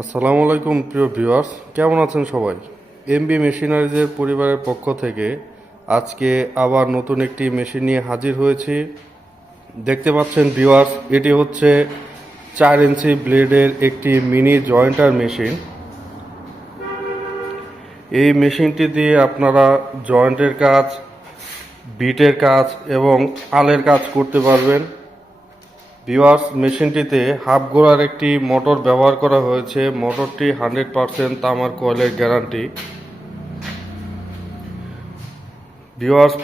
আসসালামু আলাইকুম, প্রিয় ভিউয়ার্স। কেমন আছেন সবাই? এমবি মেশিনারিজের পরিবারের পক্ষ থেকে আজকে আবার নতুন একটি মেশিন নিয়ে হাজির হয়েছি। দেখতে পাচ্ছেন ভিউয়ার্স, এটি হচ্ছে চার ইঞ্চি ব্লেডের একটি মিনি জয়েন্টার মেশিন। এই মেশিনটি দিয়ে আপনারা জয়েন্টের কাজ, বিটের কাজ এবং আলের কাজ করতে পারবেন। ভিওয়ার্স মেশিনটিতে হাফ গোড়ার একটি মোটর ব্যবহার করা হয়েছে। মোটরটি হান্ড্রেড পারসেন্ট তামার কয়েলের গ্যারান্টি। ভিওয়ার্স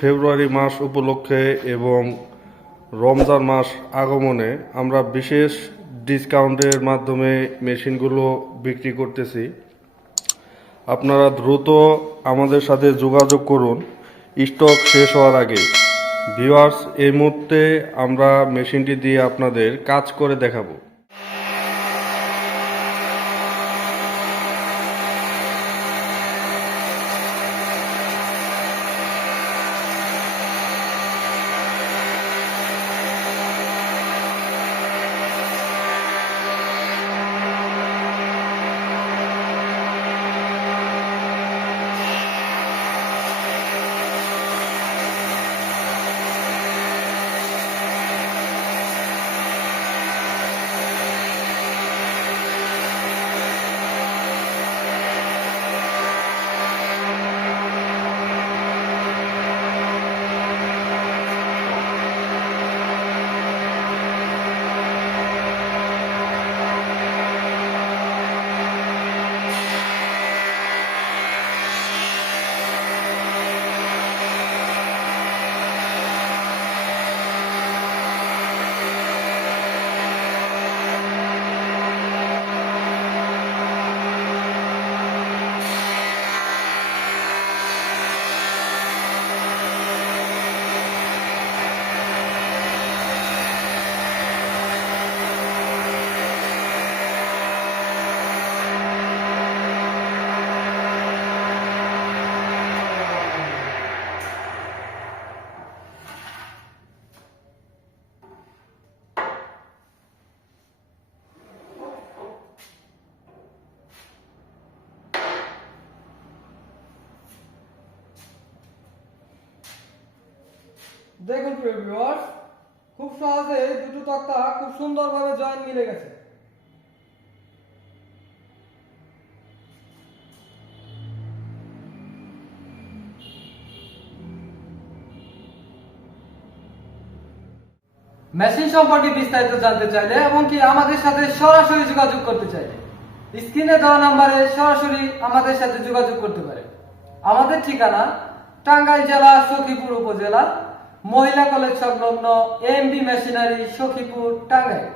ফেব্রুয়ারি মাস উপলক্ষে এবং রমজান মাস আগমনে আমরা বিশেষ ডিসকাউন্টের মাধ্যমে মেশিনগুলো বিক্রি করতেছি। আপনারা দ্রুত আমাদের সাথে যোগাযোগ করুন। স্টক শেষ হওয়ার আগেই। ভিউয়ার্স এই মুহূর্তে আমরা মেশিনটি দিয়ে আপনাদের কাজ করে দেখাবো। দেখুন প্রিয় ভিউয়ার্স খুব সহজে দুটো তক্তা খুব সুন্দরভাবে জয়েন মিলে গেছে। মেশিন সম্পর্কে বিস্তারিত জানতে চাইলে এমনকি আমাদের সাথে সরাসরি যোগাযোগ করতে চাইলে স্ক্রিনে দেওয়া নাম্বারে সরাসরি আমাদের সাথে যোগাযোগ করতে পারে। আমাদের ঠিকানা টাঙ্গাইল জেলা, সখীপুর উপজেলা মহিলা কলেজ সংলগ্ন এমবি মেশিনারি সখীপুর টাঙ্গাইল।